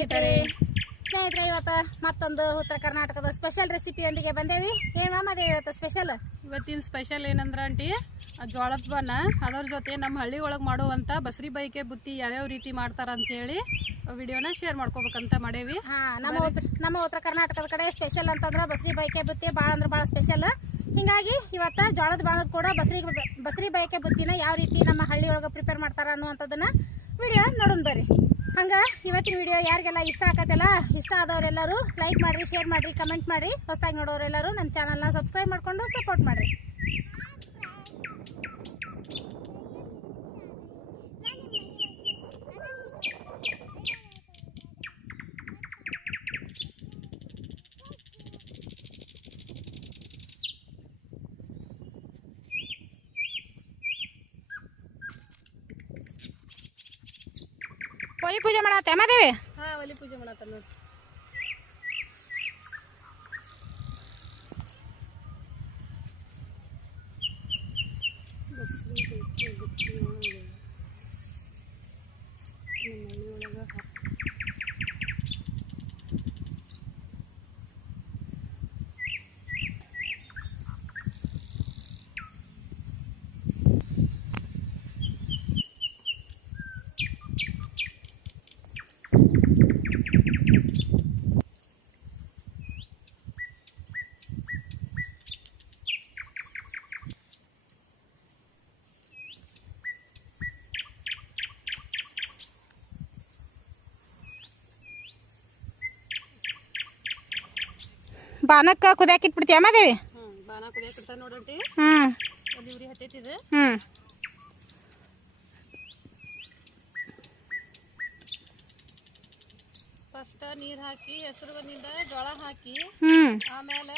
ಸ್ನೇಹಿತರೆ ಸ್ನೇಹಿತರೆ ಇವತ್ತು ಮತ್ತೊಂದು ಉತ್ತರ ಕರ್ನಾಟಕದ ಸ್ಪೆಷಲ್ ರೆಸಿಪಿಯೊಂದಿಗೆ ಬಂದೇವಿ. ಏನು ಮಾಮದೇವಿ ಇವತ್ತು ಸ್ಪೆಷಲ್ ಇವತ್ತಿನ ಸ್ಪೆಷಲ್ ಏನಂದ್ರೆ ಆಂಟಿ ಆ ಜೋಳದ ಬನ್ನ ಅದ್ರ ಜೊತೆ ನಮ್ಮ ಹಳ್ಳಿ ಒಳಗೆ ಮಾಡುವಂಥ ಬಸ್ರಿ ಬೈಕೆ ಬುತ್ತಿ ಯಾವ್ಯಾವ ರೀತಿ ಮಾಡ್ತಾರ ಅಂತೇಳಿ ವಿಡಿಯೋನ ಶೇರ್ ಮಾಡ್ಕೋಬೇಕಂತ ಮಾಡೇವಿ. ಹಾ ನಮ್ಮ ಉತ್ತರ ನಮ್ಮ ಉತ್ತರ ಕರ್ನಾಟಕದ ಕಡೆ ಸ್ಪೆಷಲ್ ಅಂತಂದ್ರೆ ಬಸ್ರಿ ಬೈಕೆ ಬುತ್ತಿ ಭಾಳ ಅಂದ್ರೆ ಭಾಳ ಸ್ಪೆಷಲ್ ಹಿಂಗಾಗಿ ಇವತ್ತು ಜೋಳದ ಬಾಣದ ಕೂಡ ಬಸ್ರಿ ಬಸರಿ ಬೈಕೆ ಬುತ್ತಿನ ಯಾವ ರೀತಿ ನಮ್ಮ ಹಳ್ಳಿ ಒಳಗೆ ಪ್ರಿಪೇರ್ ಮಾಡ್ತಾರ ಅನ್ನುವಂಥದ್ದನ್ನ ವಿಡಿಯೋ ನೋಡೋಣ ಬರ್ರಿ. ಹಂಗ ಇವತ್ತಿನ ವಿಡಿಯೋ ಯಾರಿಗೆಲ್ಲ ಇಷ್ಟ ಆಗತ್ತಲ್ಲ ಇಷ್ಟ ಆದವರೆಲ್ಲರೂ ಲೈಕ್ ಮಾಡಿರಿ ಶೇರ್ ಮಾಡಿರಿ ಕಮೆಂಟ್ ಮಾಡಿ ಹೊಸದಾಗಿ ನೋಡೋರೆಲ್ಲರೂ ನನ್ನ ಚಾನಲ್ನ ಸಬ್ಸ್ಕ್ರೈಬ್ ಮಾಡ್ಕೊಂಡು ಸಪೋರ್ಟ್ ಮಾಡ್ರಿ. ಕೋಳಿ ಪೂಜೆ ಮಾಡತ್ತೆ ಮಾದೇವಿ ಹಾ ಒಲಿ ಪೂಜೆ ಮಾಡತ್ತ ನೋಡಿ ಬಸ್ರಿ ಬೈಕೆ ಬುತ್ತಿ ಒಳಗೆ ನಮ್ಮ ಹಳ್ಳಿ ಒಳಗೆ ಬಾನಕ್ಕ ಕುದಿಯಾಕ ಇಟ್ಬಿಡ್ತೀಯ ಮಾದೇವಿ? ಬಾನ ಕುದಿಯಾಕಿರ್ತಾರ ನೋಡಂಟಿ ಹ್ಮ್. ಅಲ್ಲಿ ಉರಿ ಹತ್ತೈತಿದೆ ಹ್ಮ್. ಫಸ್ಟ್ ನೀರು ಹಾಕಿ ಹೆಸರು ಬಂದಿಂದ ಜೋಳ ಹಾಕಿ ಹ್ಮ್. ಆಮೇಲೆ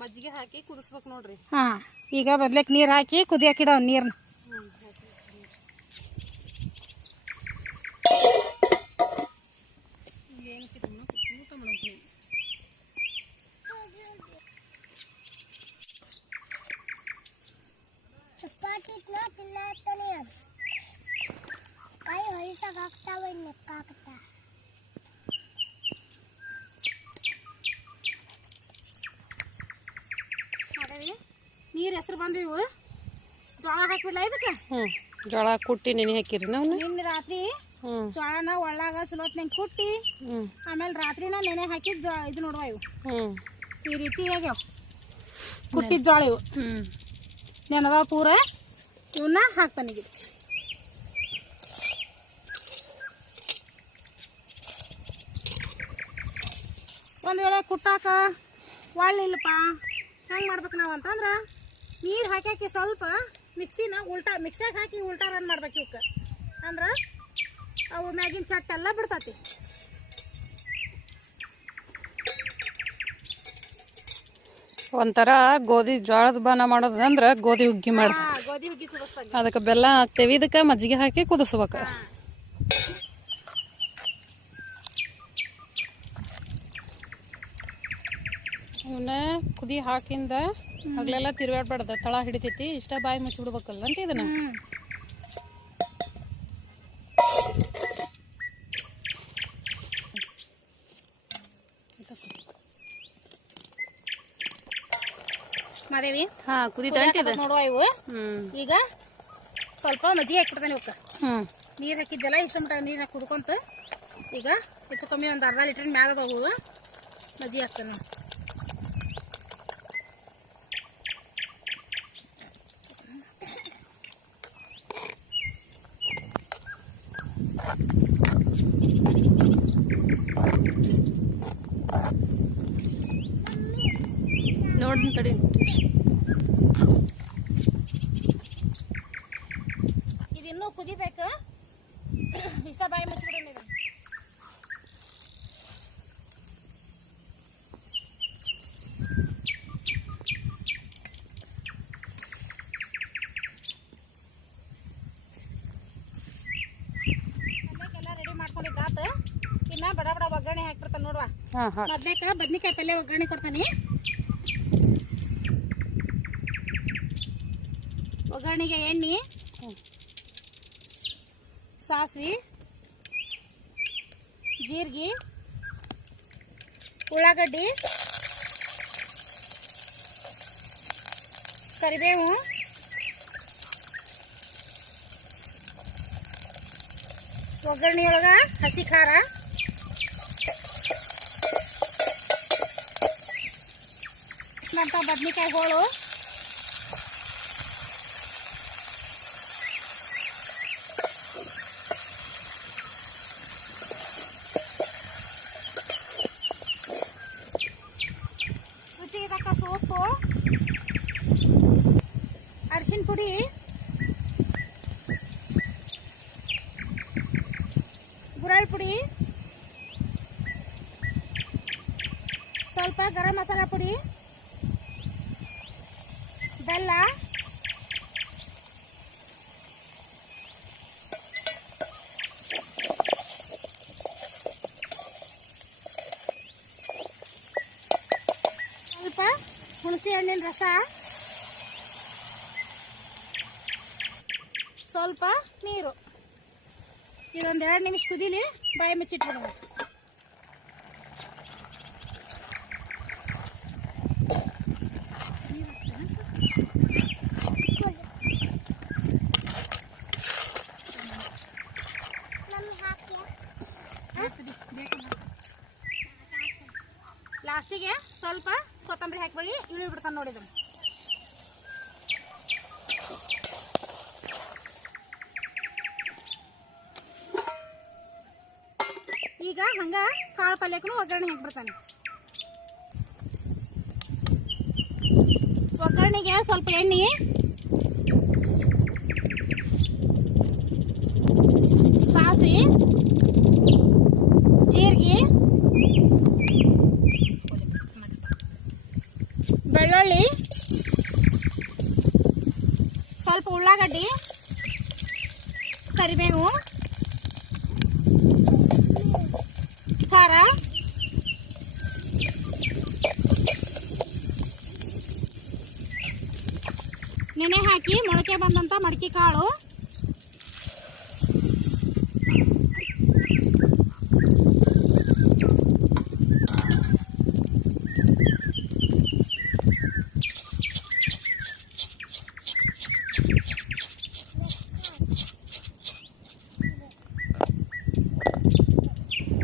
ಮಜ್ಜಿಗೆ ಹಾಕಿ ಕುದಿಸ್ಬೇಕು ನೋಡ್ರಿ. ಹಾ ಈಗ ಬದ್ಲಕ್ ನೀರ್ ಹಾಕಿ ಕುದಿಯಾಕಿಡವ್ ನೀರ್ನ ಹ್ಞೂ ಏನಕ್ಕೆ ಊಟ ಮಾಡೋದು ಚಪಾತಿನ ತಿನ್ನತ್ತಾನೆ ಕೈ ಹೊಯ್ಸಕ್ ಆಗ್ತಾವ ನೆಕ್ಕಾಕತ್ತ ಮಾದೇವಿ ನೀರ್ ಹೆಸರು ಬಂದ್ವಿ ಇವು ಜೋಳ ಹಾಕ್ಬಿಡ್ಲ ಇದಕ್ಕೆ ಹ್ಞೂ ಜೋಳ ಕುಟ್ಟಿ ನೆನೆ ಹಾಕಿರಿ ನಾವು ನಿನ್ನೆ ರಾತ್ರಿ ಹ್ಞೂ ಜೋಳನ ಒಳ್ಳಾಗ ಚಲೋತ್ನಂಗ್ ಕುಟ್ಟಿ? ಹ್ಞೂ ಆಮೇಲೆ ರಾತ್ರಿನ ನೆನೆ ಹಾಕಿದ ಜೋ ಇದು ನೋಡುವ ಇವು. ಹ್ಞೂ ಈ ರೀತಿ ಆಗ್ಯಾವ ಕುಟ್ಟಿದ ಜೋಳ ಇವು. ಹ್ಞೂ ನೆನದ ಪೂರ ಇವನ್ನ ಹಾಕ್ತಾನೆ ಈಗ. ಒಂದು ವೇಳೆ ಕುಟ್ಟಾಕ ಒಳ್ಳಿಲ್ಲಪ್ಪ ಹೆಂಗೆ ಮಾಡ್ಬೇಕು ನಾವು ಅಂತಂದ್ರೆ ನೀರು ಹಾಕ್ಯಾಕಿ ಸ್ವಲ್ಪ ಮಿಕ್ಸಿನ ಉಲ್ಟಾ ಮಿಕ್ಸಿಯಾಗ ಹಾಕಿ ಉಲ್ಟಾ ರನ್ ಮಾಡ್ಬೇಕು ಇವಕ್ಕೆ ಅಂದ್ರೆ ಅವು ಮ್ಯಾಗಿನ ಚಟ್ ಎಲ್ಲ ಬಿಡ್ತತಿ. ಒಂಥರ ಗೋಧಿ ಜೋಳದ ಬಾನ ಮಾಡೋದಂದ್ರೆ ಗೋಧಿ ಹುಗ್ಗಿ ಮಾಡಿ ಗೋಧಿ ಹುಗ್ಗಿ ಅದಕ್ಕೆ ಬೆಲ್ಲ ಹಾಕ್ತೇವೆ ಇದಕ್ಕೆ ಮಜ್ಜಿಗೆ ಹಾಕಿ ಕುದಿಸ್ಬೇಕು. ಇವನ್ನ ಕುದಿ ಹಾಕಿಂದ ಹಗಲೆಲ್ಲ ತಿರ್ಗಾಡ್ಬಾರ್ದ ತಳ ಹಿಡಿತೈತಿ ಇಷ್ಟ ಬಾಯಿ ಮುಚ್ಚಿಬಿಡ್ಬೇಕಲ್ಲ ಅಂತ ಇದನ್ನ. ಮಾದೇವಿ ಹಾ ಕುದಿತಾ ನೋಡುವ ಇವು. ಈಗ ಸ್ವಲ್ಪ ಮಜ್ಜಿಗೆ ಹಾಕ್ಬಿಡ್ತಾನೆ ಇವಕ್ಕೆ. ನೀರು ಹಾಕಿದ್ದೆಲ್ಲ ಇಷ್ಟು ಮಟ್ಟ ನೀರು ಕುದ್ಕೊಂತ ಈಗ ಹೆಚ್ಚು ಕಮ್ಮಿ ಒಂದು ಅರ್ಧ ಲೀಟರ್ ಮ್ಯಾಗದ ಹೋಗುವ ಮಜ್ಜಿಗೆ ಹಾಕ್ತಾನೆ ನೋಡ್ರಿ ತಡಿ ಇದು ಇನ್ನೂ ಕುದಿಬೇಕು ಇಷ್ಟ ಬಾಯಿ ಮುಚ್ಚಿಬಿಡೋಣ ಇದು ಎಲ್ಲ ರೆಡಿ ಮಾಡ್ಕೊಂಡಿದ್ದಾತ ಇನ್ನ ಬಡ ಬಡ ಒಗ್ಗರಣೆ ಹಾಕ್ಬಿಡ್ತಾನೆ ನೋಡುವ ಹಾ ಹಾ ಮೊದ್ಲೇಕ ಬದ್ನಿಕಾಯಿ ಪಲ್ಯ ಒಗ್ಗರಣೆ ಕೊಡ್ತಾನೆ. ಒಗ್ಗರಣೆಗೆ ಎಣ್ಣೆ ಸಾಸ್ವಿ ಜೀರಿಗೆ ಉಳ್ಳಾಗಡ್ಡಿ ಕರಿಬೇವು ಒಗ್ಗರಣೆಯೊಳಗ ಹಸಿ ಖಾರ. ನಂತರ ಬದನೆಕಾಯಿಗಳು ರುಚಿಗೆ ತಕ್ಕಷ್ಟು ಉಪ್ಪು ಅರಿಶಿನ ಪುಡಿ. ಗುರಾಳ್ ಪುಡಿ. ಸ್ವಲ್ಪ ಗರಂ ಮಸಾಲ ಪುಡಿ. ಬೆಲ್ಲ? ಸ್ವಲ್ಪ ಹುಣಸೆ ಹಣ್ಣಿನ ರಸ. ಸ್ವಲ್ಪ ನೀರು. ಇದೊಂದು ಎರಡು ನಿಮಿಷ ಕುದೀಲಿ ಬಾಯಿ ಮುಚ್ಚಿಟ್ಬಿಡೋಣ ನಮ್ಗೆ ಹಾಕಿ ಲಾಸ್ಟಿಗೆ ಸ್ವಲ್ಪ ಕೊತ್ತಂಬರಿ ಹಾಕ್ಬೇಡಿ. ಇಳಿ ಬಿಡ್ತಾನೆ ನೋಡಿದ ಈಗ ಹಂಗ ಕಾಳು ಪಲ್ಯಕ್ಕೂ ಒಗ್ಗರಣೆ ಹಾಕ್ಬಿಡ್ತಾನೆ. ಒಗ್ಗರಣೆಗೆ ಸ್ವಲ್ಪ ಎಣ್ಣೆ ಸಾಸಿವೆ ಜೀರಿಗೆ ಬೆಳ್ಳುಳ್ಳಿ. ಸ್ವಲ್ಪ ಉಳ್ಳಾಗಡ್ಡಿ ಕರಿಬೇವು ಖಾರ ನೆನೆ ಹಾಕಿ ಮೊಳಕೆ ಬಂದಂಥ ಮಡಕೆ ಕಾಳು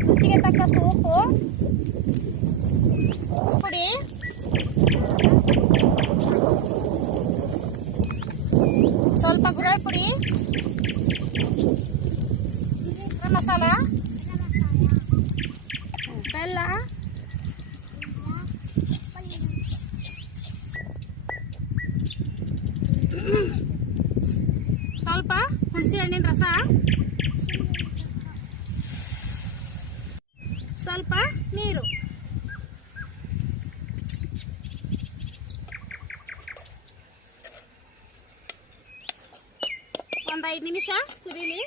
ರುಚಿಗೆ ತಕ್ಕಷ್ಟು ಉಪ್ಪು ಪುಡಿ ಸ್ವಲ್ಪ ಗುರಳ್ ಪುಡಿ ಗರಂ ಮಸಾಲ ಬೆಲ್ಲ ಸ್ವಲ್ಪ ಹುಣಸೆ ಹಣ್ಣಿನ ರಸ ಸ್ವಲ್ಪ ನೀರು. ಒಂದು ಐದು ನಿಮಿಷ ಕುದೀಲಿ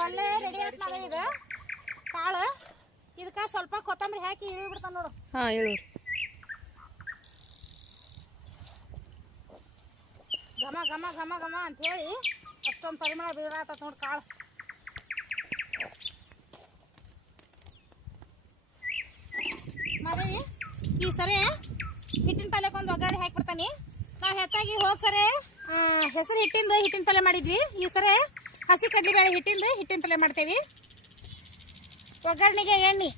ಪಲ್ಯ ರೆಡಿ ಆಯ್ತು ಈಗ. ಕಾಳು ಇದಕ್ಕೆ ಸ್ವಲ್ಪ ಕೊತ್ತಂಬರಿ ಹಾಕಿ ಇಳಿ ಬಿಡ್ತಾನೆ ನೋಡು. ಹಾಂ ಇಳಿ. ಘಮ ಘಮ ಘಮ ಘಮ ಅಂತ ಹೇಳಿ ಅಷ್ಟೊಂದು ಪರಿಮಳ ಬೀಳತ್ತ ನೋಡಿ ಕಾಳು ಮದುವೆ ಈ ಸರಿ ಹಿಟ್ಟಿನ ಪಲ್ಯಕ್ಕೊಂದು ಒಗ್ಗರಣೆ ಹಾಕ್ಬಿಡ್ತಾನೆ ನಾವು ಹೆಚ್ಚಾಗಿ ಹೋಗಿ ಸರಿ ಹೆಸರು ಹಿಟ್ಟಿಂದ ಹಿಟ್ಟಿನ ಪಲ್ಯ ಮಾಡಿದ್ವಿ. ಈ ಸರಿ ಹಸಿ ಕಡ್ಲಿಬೇಳೆ ಹಿಟ್ಟಿಂದ ಹಿಟ್ಟಿನ ಪಲ್ಯ ಮಾಡ್ತೇವೆ. ಒಗ್ಗರಣೆಗೆ ಎಣ್ಣೆ.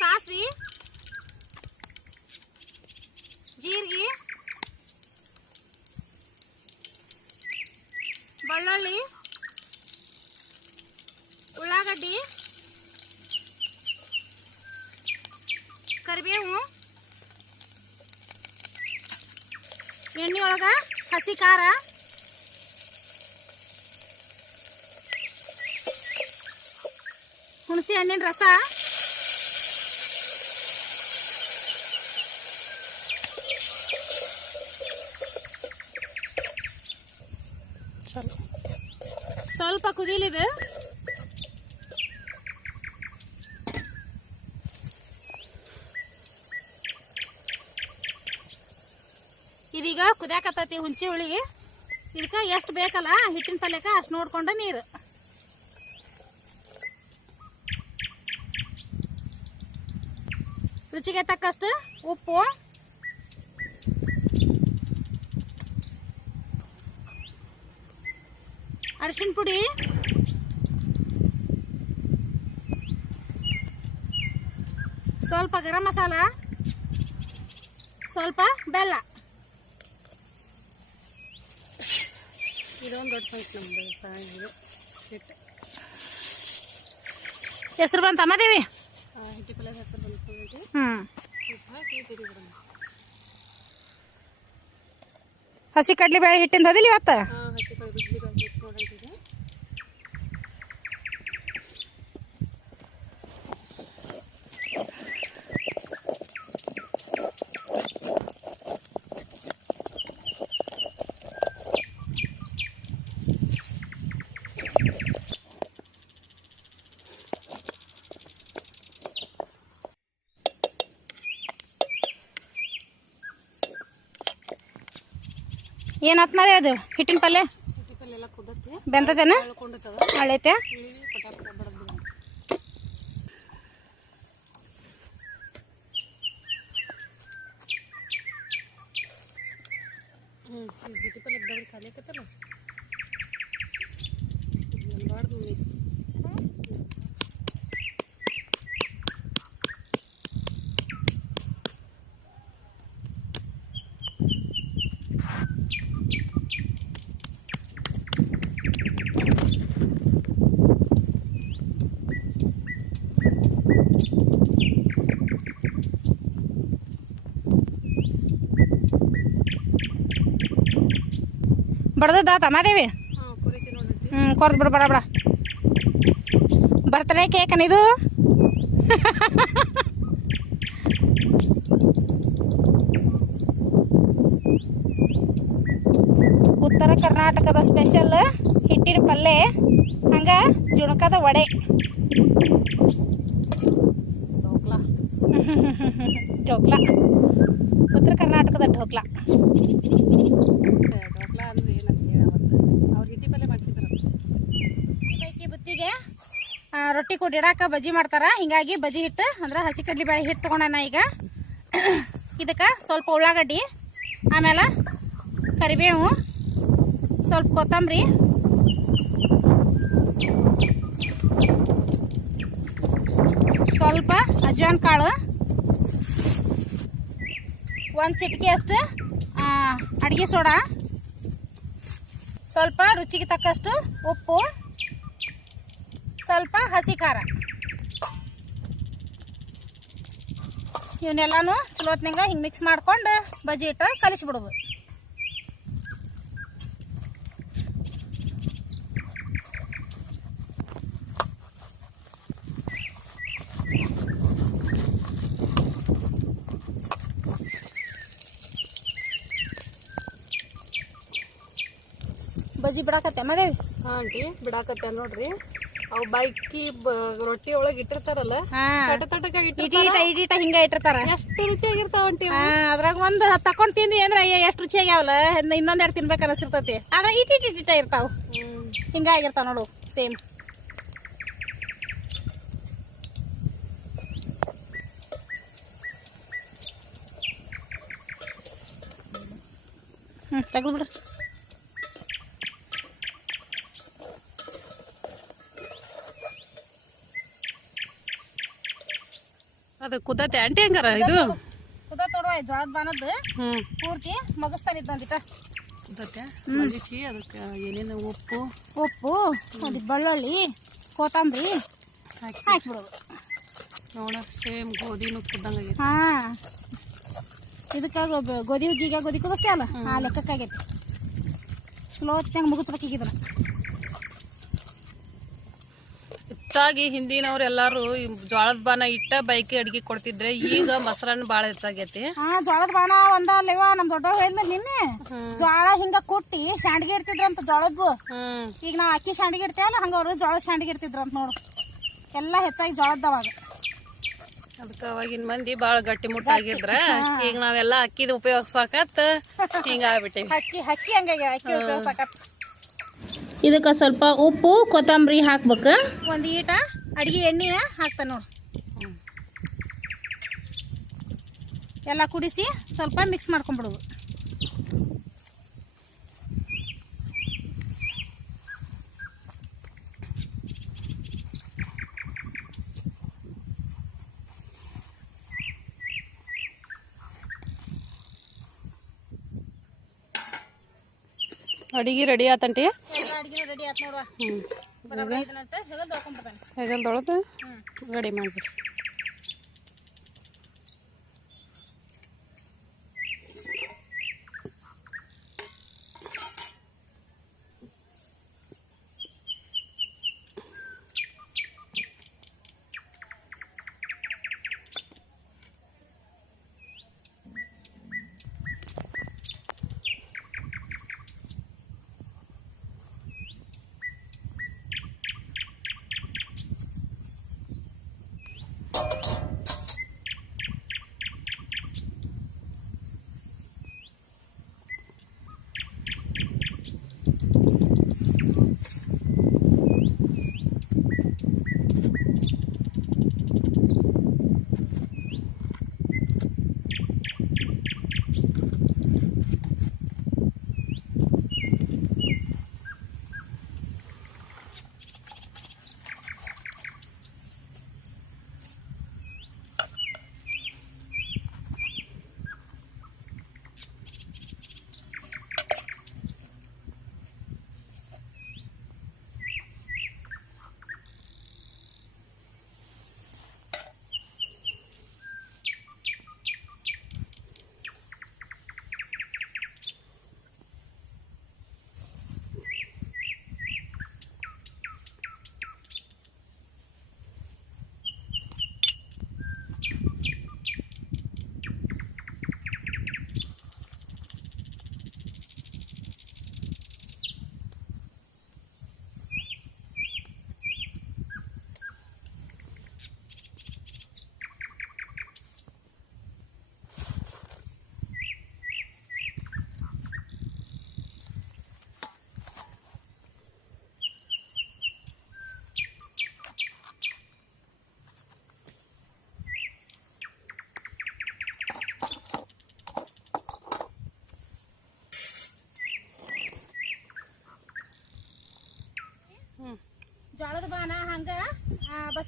ಸಾಸ್ವಿ ಜೀರಿಗೆ ಬೆಳ್ಳುಳ್ಳಿ ಉಳ್ಳಾಗಡ್ಡಿ ಕರಿಬೇವು ಎಣ್ಣೆ ಒಳಗ ಹಸಿ ಖಾರ ಹುಣಸೆ ಹಣ್ಣಿನ ರಸ? ಸ್ವಲ್ಪ ಕುದೀಲಿದೆ. ಕುದಿಯಾಕತ್ತೈತಿ ಹುಂಚಿ ಹುಳಿ. ಇದಕ್ಕೆ ಎಷ್ಟು ಬೇಕಲ್ಲ, ಹಿಟ್ಟಿನ ಪಲ್ಯಕ್ಕೆ ಅಷ್ಟು ನೋಡ್ಕೊಂಡು ನೀರು. ರುಚಿಗೆ ತಕ್ಕಷ್ಟು ಉಪ್ಪು. ಅರಿಶಿನ ಪುಡಿ. ಸ್ವಲ್ಪ ಗರಂ ಮಸಾಲ. ಸ್ವಲ್ಪ ಬೆಲ್ಲ. ಇದೊಂದು ದೊಡ್ಡ ಫಂಕ್ಷನ್ ನಮ್ಮದು ಹೆಸರು ಬಂತ ಅಮ್ಮದೇವಿ ಆ, ಹಿಟ್ಟಿ ಪಲ್ಯ ಹೆಸರು ಬಂದ್ಕೊಂಡ್ಬಿಟ್ಟು ಹ್ಞೂ ಉಪ್ಪು ಹಾಕಿ ತಿರುಗಿಬಿಡೋಣ ಹಸಿ ಕಡ್ಲಿ ಬೇಳೆ ಹಿಟ್ಟಿಂದ ಅದಿಲ್ಲ ಇವತ್ತು ಹಾಂ ಹಟ್ಟಿ ಪಲ್ಯ ಬಿಡ್ಲಿ ಬಂದಿತ್ತು ನೋಡಂತಿದೆ ಏನಾತ್ ಮಾರಿ ಅದು? ಹಿಟ್ಟಿನ ಪಲ್ಯ? ಬೆಂದದೇನ? ಬಿಡೋಣ ಹ್ಞೂ ಹಿಟ್ಟಿ ಪಲ್ಯ ಖಾಲಿ ಆಕತ್ತಲ್ಲ ಬಾರ್ದು ಬಡ್ದದ ತಮ್ಮದೇವಿ ಹಾಂ ಕುರಿತಿ ನೋಡಿರ್ತಿ ಹ್ಞೂ ಕೊರ್ದು ಬಿಡು ಬಡ ಬಡ. ಬರ್ತಡೇ ಕೇಕನ್ ಇದು? ಉತ್ತರ ಕರ್ನಾಟಕದ ಸ್ಪೆಷಲ್ ಹಿಟ್ಟಿನ ಪಲ್ಯ ಹಂಗ ಜುಣಕದ ವಡೆ. ಢೋಕ್ಲಾ ಉತ್ತರ ಕರ್ನಾಟಕದ ಢೋಕ್ಲಾ ಡೋಕ್ಲಾ ಅಂದ್ರೆ ಏನಂತ ಹೇಳಿ ಅವತ್ತು ಅವ್ರು ಹಿಟ್ಟಿ ಪಲ್ಯ ಮಾಡ್ಸಿದ್ರಲ್ಲ ಬೈಕಿ ಬುತ್ತಿಗೆ ಆ, ರೊಟ್ಟಿ ಕುಡಿಡಾಕ ಬಜ್ಜಿ ಮಾಡ್ತಾರ. ಹಿಂಗಾಗಿ ಬಜ್ಜಿ ಹಿಟ್ಟು, ಅಂದ್ರೆ ಹಸಿ ಕಡ್ಲಿ ಬೇಳೆ ಹಿಟ್ಟು ತೊಗೊಂಡಣ ಈಗ. ಇದಕ್ಕೆ ಸ್ವಲ್ಪ ಉಳ್ಳಾಗಡ್ಡಿ, ಆಮೇಲೆ ಕರಿಬೇವು, ಸ್ವಲ್ಪ ಕೊತ್ತಂಬರಿ. ಸ್ವಲ್ಪ ಅಜ್ವಾನ್ ಕಾಳು. ಒಂದು ಚಿಟಿಕೆ ಅಷ್ಟು ಅಡುಗೆ ಸೋಡಾ. ಸ್ವಲ್ಪ ರುಚಿಗೆ ತಕ್ಕಷ್ಟು ಉಪ್ಪು. ಸ್ವಲ್ಪ ಹಸಿ ಖಾರ. ಇವನ್ನೆಲ್ಲಾನು ಚಲೋತ್ನಂಗ ಹಿಂಗೆ ಮಿಕ್ಸ್ ಮಾಡ್ಕೊಂಡು ಬಜ್ಜಿ ಇಟ್ಟು ಕಲಿಸ್ಬಿಡೋದು. ಬಜ್ಜಿ ಬಿಡಾಕತ್ತೆ ಮದೇವಿ ಹಾಂ ಆಂಟಿ, ಬಿಡಾಕತ್ತೆ ನೋಡ್ರಿ. ಅವು ಬೈಕಿ ರೊಟ್ಟಿ ಒಳಗೆ ಇಟ್ಟಿರ್ತಾರಲ್ಲ? ತಟ ಇಟೀಟ ಇಟ್ಟಿರ್ತಾರ? ಇಟೀಟ ಹಿಂಗ ಇಟ್ಟಿರ್ತಾರ. ಎಷ್ಟು ರುಚಿಯಾಗಿರ್ತಾವಂಟಿ ಅದ್ರಾಗ ಒಂದ್ ತಕೊಂಡ್ ಅಂದ್ರೆ ಅಯ್ಯ ಎಷ್ಟು ರುಚಿಯಾಗ್ಯಾವಲ್ಲ? ಇನ್ನೊಂದ್ ಎರಡು ತಿನ್ಬೇಕು ಅನಿಸಿರ್ತೈತಿ. ಆದ್ರೆ ಇಟ್ ಇಟ್ ಇಟ ಇರ್ತಾವ. ಹಿಂಗಾಗಿರ್ತಾವ ನೋಡು ಸೇಮ್. ಹ್ಮ್ ತೆಗೆದು ಬಿಡು ಅಂಟಿ ಹಂಗಾರ ಇದು? ಕುದ ನೋಡುವ ಜೋಳದ ಬಾನದ್ದು. ಹ್ಮ್. ಪೂರ್ತಿ ಮಗಸ್ತಾನಿದ್ದು ಒಂದಿಟ ಕುದತ್ತೆ. ಮಗಿಚಿ ಅದಕ್ಕೆ ಏನೇನು ಉಪ್ಪು. ಉಪ್ಪು ಒಂದು ಬೆಳ್ಳುಳ್ಳಿ ಕೊತ್ತಂಬರಿ ಹಾಕಿ. ಹಾಕಿಬಿಡೋದು ನೋಡ ಸೇಮ್ ಗೋಧಿನೂ ಕುದ್ದಂಗೆ ಹಾ. ಇದಕ್ಕೆ ಗೋಧಿ ಹುಗ್ಗಿಗೆ ಗೋಧಿ ಕುದಿಸ್ತೇ ಅಲ್ಲ ಆ ಲೆಕ್ಕಕ್ಕಾಗೈತಿ. ಚಲೋ ಹೊತ್ತಿನಾಗ ಮುಗಿಸ್ಬೇಕು ಇದನ್ನ ಹೆಚ್ಚಾಗಿ ಹಿಂದಿನವ್ರು ಎಲ್ಲಾರು ಜೋಳದ ಬಾನ ಇಟ್ಟ ಬೈಕಿ ಅಡ್ಗಿ ಕೊಡ್ತಿದ್ರೆ ಈಗ ಮೊಸರನ್ನ ಬಾಳ ಹೆಚ್ಚಾಗೈತಿ. ಹಾ ಜೋಳದ ಬಾಣ ಒಂದ ಅಲ್ಲಿವ ನಮ್ ದೊಡ್ಡ ಹೇಳಿದ್ಮೇಲೆ ನಿನ್ನೆ. ಜೋಳ ಹಿಂಗ ಕುಟ್ಟಿ ಶಾಂಡ್ಗೆ ಇರ್ತಿದ್ರಂತ ಜೋಳದ್ದು. ಈಗ ನಾವು ಅಕ್ಕಿ ಶಾಂಡಿಗೆ ಇಡ್ತೇವಲ್ಲ ಹಂಗ ಅವರು ಜೋಳದ ಶಾಂಡಿಗೆ ಇರ್ತಿದ್ರಂತ ಅಂತ ನೋಡು. ಎಲ್ಲ ಹೆಚ್ಚಾಗಿ ಜೋಳದ ಅವಾಗ. ಅದಕ್ಕೆ ಅವಾಗಿನ ಮಂದಿ ಬಾಳ ಗಟ್ಟಿ ಮುಟ್ಟಾಗಿದ್ರ ಈಗ ನಾವೆಲ್ಲ ಅಕ್ಕಿದ ಉಪಯೋಗಿಸಾಕತ್ ಹಿಂಗ ಆಗ್ಬಿಟ್ಟಿವಿ ಅಕ್ಕಿ ಹಕ್ಕಿ ಹಂಗಾಗಿ ಅಕ್ಕಿ ಉಪಯೋಗಿಸಾಕತ್ ಇದಕ್ಕೆ ಸ್ವಲ್ಪ ಉಪ್ಪು ಕೊತ್ತಂಬರಿ ಹಾಕ್ಬೇಕು. ಒಂದು ಈಟ ಅಡಿಗೆ ಎಣ್ಣೆನ ಹಾಕ್ತಾನೆ ನೋಡಿ. ಎಲ್ಲ ಕುಡಿಸಿ ಸ್ವಲ್ಪ ಮಿಕ್ಸ್ ಮಾಡ್ಕೊಂಬಿಡೋದು ಅಡಿಗೆ ರೆಡಿ ಆತಂಟಿ. ರೆಡಿ ನೋಡುವ. ಹ್ಞೂ ರೆಡಿ ಮಾಡ್ಬಿಡಿ.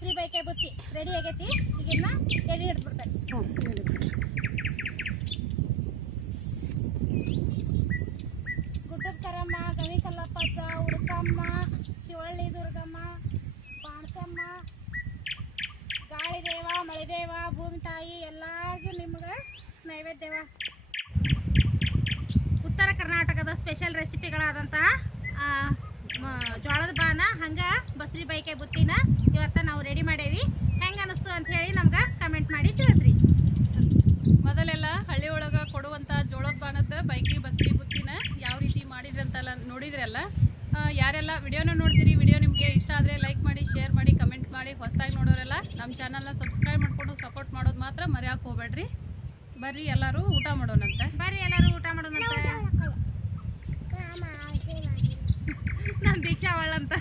ಆ, ಬಸ್ರಿ ಬೈಕೆ ಬುತ್ತಿ. ರೆಡಿ ಆಗೈತಿ? ಈಗಿನ್ನ ಎಡಿ ಹಿಡ್ಬಿಡ್ತಾರೆ ಗುಡ್ಡದ ಕರಮ್ಮ ಗವಿ ಕಲ್ಲಪ್ಪಜ್ಜ ಉಡ್ಕಮ್ಮ ಶಿವಳ್ಳಿ ದುರ್ಗಮ್ಮ ಪಾಣಸಮ್ಮ ಗಾಳಿದೇವ ಮಳೆದೇವ ಭೂಮಿ ತಾಯಿ ಎಲ್ಲರಿಗೂ ನಿಮ್ಗೆ ನೈವೇದ್ಯವ. ಉತ್ತರ ಕರ್ನಾಟಕದ ಸ್ಪೆಷಲ್ ರೆಸಿಪಿಗಳಾದಂತಹ ಜೋಳದ ಬಾನ ಹಂಗ ಬಸ್ರಿ ಬೈಕೆ ಬುತ್ತಿನ ಇವತ್ತು ನಾವು ರೆಡಿ ಮಾಡೇವಿ. ಹೆಂಗೆ ಅನಿಸ್ತು ಅಂತ ಹೇಳಿ ನಮ್ಗೆ ಕಮೆಂಟ್ ಮಾಡಿ ತಿಳಿಸ್ರಿ. ಮೊದಲೆಲ್ಲ ಹಳ್ಳಿ ಒಳಗೆ ಕೊಡುವಂಥ ಜೋಳದ ಬಾನದ ಬೈಕಿ ಬಸ್ರಿ ಬುತ್ತಿನ ಯಾವ ರೀತಿ ಮಾಡಿದ್ರಿ ಅಂತೆಲ್ಲ ನೋಡಿದ್ರಲ್ಲ ಯಾರೆಲ್ಲ ವಿಡಿಯೋನ ನೋಡ್ತೀರಿ ವಿಡಿಯೋ ನಿಮಗೆ ಇಷ್ಟ ಆದರೆ ಲೈಕ್ ಮಾಡಿ ಶೇರ್ ಮಾಡಿ ಕಮೆಂಟ್ ಮಾಡಿ ಹೊಸದಾಗಿ ನೋಡೋರೆಲ್ಲ ನಮ್ಮ ಚಾನಲ್ನ ಸಬ್ಸ್ಕ್ರೈಬ್ ಮಾಡ್ಕೊಂಡು ಸಪೋರ್ಟ್ ಮಾಡೋದು ಮಾತ್ರ ಮರೆಯೋಕೆ ಹೋಗ್ಬೇಡ್ರಿ. ಬರ್ರಿ ಎಲ್ಲರೂ ಊಟ ಮಾಡೋಣಂತೆ. ಬರ್ರಿ ಎಲ್ಲರೂ ಊಟ ಮಾಡೋಣಂತ. avalanta.